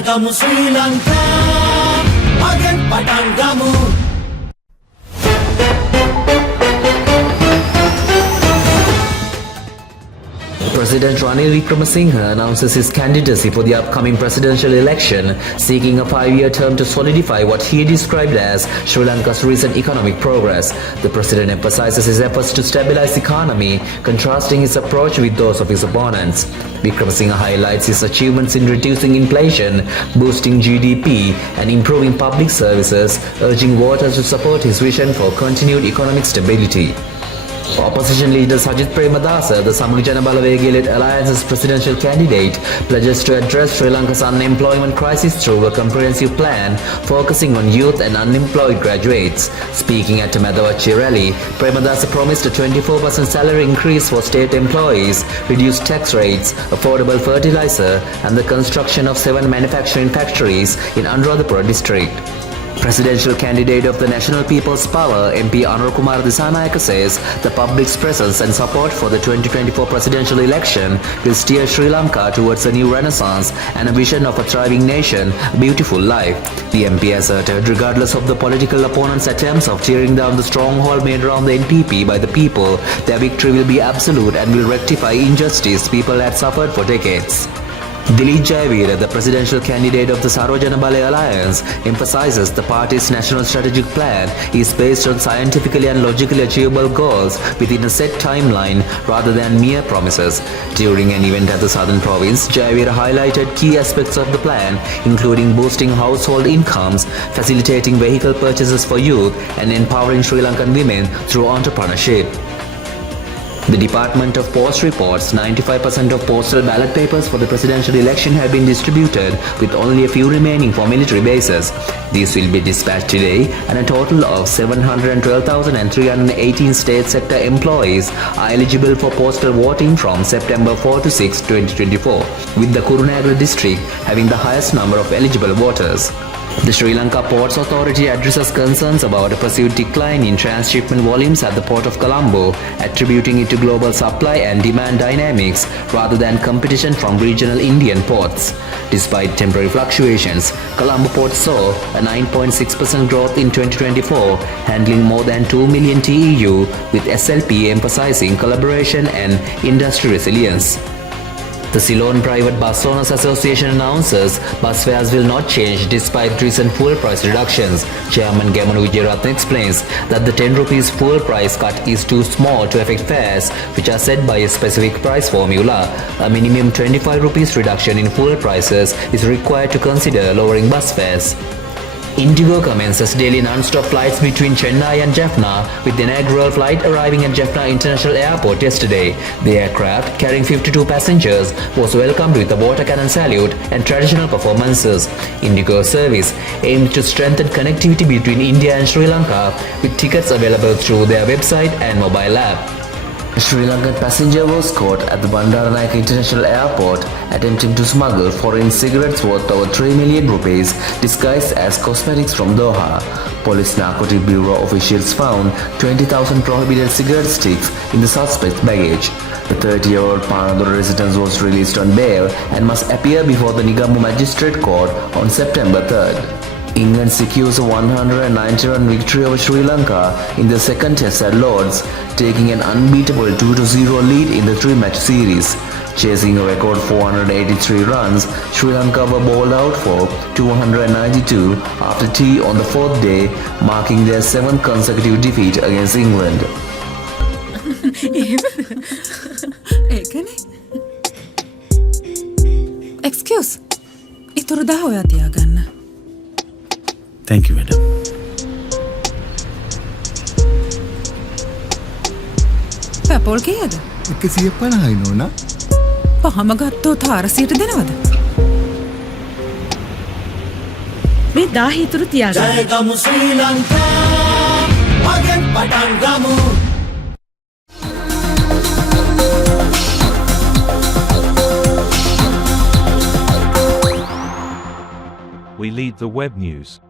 Jayagamu Sri Lanka, Magen Patangamu. President Ranil Wickremesinghe announces his candidacy for the upcoming presidential election, seeking a 5-year term to solidify what he described as Sri Lanka's recent economic progress. The president emphasizes his efforts to stabilize the economy, contrasting his approach with those of his opponents. Wickremesinghe highlights his achievements in reducing inflation, boosting GDP, and improving public services, urging voters to support his vision for continued economic stability. Opposition leader Sajith Premadasa, the Samulu Jana Balawega-led alliance's presidential candidate, pledges to address Sri Lanka's unemployment crisis through a comprehensive plan focusing on youth and unemployed graduates. Speaking at a Madhavachi rally, Premadasa promised a 24% salary increase for state employees, reduced tax rates, affordable fertilizer, and the construction of 7 manufacturing factories in Anuradhapura district. Presidential candidate of the National People's Power, MP Anur Kumar Disanayake, says the public's presence and support for the 2024 presidential election will steer Sri Lanka towards a new renaissance and a vision of a thriving nation, a beautiful life. The MP asserted, regardless of the political opponents' attempts of tearing down the stronghold made around the NPP by the people, their victory will be absolute and will rectify injustice people had suffered for decades. Dilip Jayawira, the presidential candidate of the Sarojana Bale Alliance, emphasizes the party's national strategic plan is based on scientifically and logically achievable goals within a set timeline rather than mere promises. During an event at the Southern Province, Jayawira highlighted key aspects of the plan, including boosting household incomes, facilitating vehicle purchases for youth, and empowering Sri Lankan women through entrepreneurship. The Department of Post reports 95% of postal ballot papers for the presidential election have been distributed, with only a few remaining for military bases. These will be dispatched today, and a total of 712,318 state sector employees are eligible for postal voting from September 4 to 6, 2024, with the Kurunegala district having the highest number of eligible voters. The Sri Lanka Ports Authority addresses concerns about a perceived decline in transshipment volumes at the port of Colombo, attributing it to global supply and demand dynamics rather than competition from regional Indian ports. Despite temporary fluctuations, Colombo Port saw a 9.6% growth in 2024, handling more than 2 million TEU, with SLP emphasizing collaboration and industry resilience. The Ceylon Private Bus Owners Association announces bus fares will not change despite recent fuel price reductions. Chairman Gamanu Wijeratne explains that the 10 rupees fuel price cut is too small to affect fares, which are set by a specific price formula. A minimum 25 rupees reduction in fuel prices is required to consider lowering bus fares. Indigo commences daily non-stop flights between Chennai and Jaffna, with the inaugural flight arriving at Jaffna International Airport yesterday. The aircraft, carrying 52 passengers, was welcomed with a water cannon salute and traditional performances. Indigo service aims to strengthen connectivity between India and Sri Lanka, with tickets available through their website and mobile app. A Sri Lankan passenger was caught at the Bandaranaike International Airport attempting to smuggle foreign cigarettes worth over 3 million rupees disguised as cosmetics from Doha. Police Narcotic Bureau officials found 20,000 prohibited cigarette sticks in the suspect's baggage. The 30-year-old Panadura resident was released on bail and must appear before the Nigamu Magistrate Court on September 3rd. England secures a 190-run victory over Sri Lanka in the second test at Lord's, taking an unbeatable 2-0 lead in the 3-match series. Chasing a record 483 runs, Sri Lanka were bowled out for 292 after tea on the 4th day, marking their 7th consecutive defeat against England. Excuse. ඉතුරු 10 ඔයා තියාගන්න. Thank you, madam. පැපොල් කීයද? 150යි නෝනා. පහම ගත්තොත් 400ට දෙනවද? මේ 10 ඉතුරු තියාගන්න. Jayagamu Sri Lanka, Magen Patangamu. We lead the web news.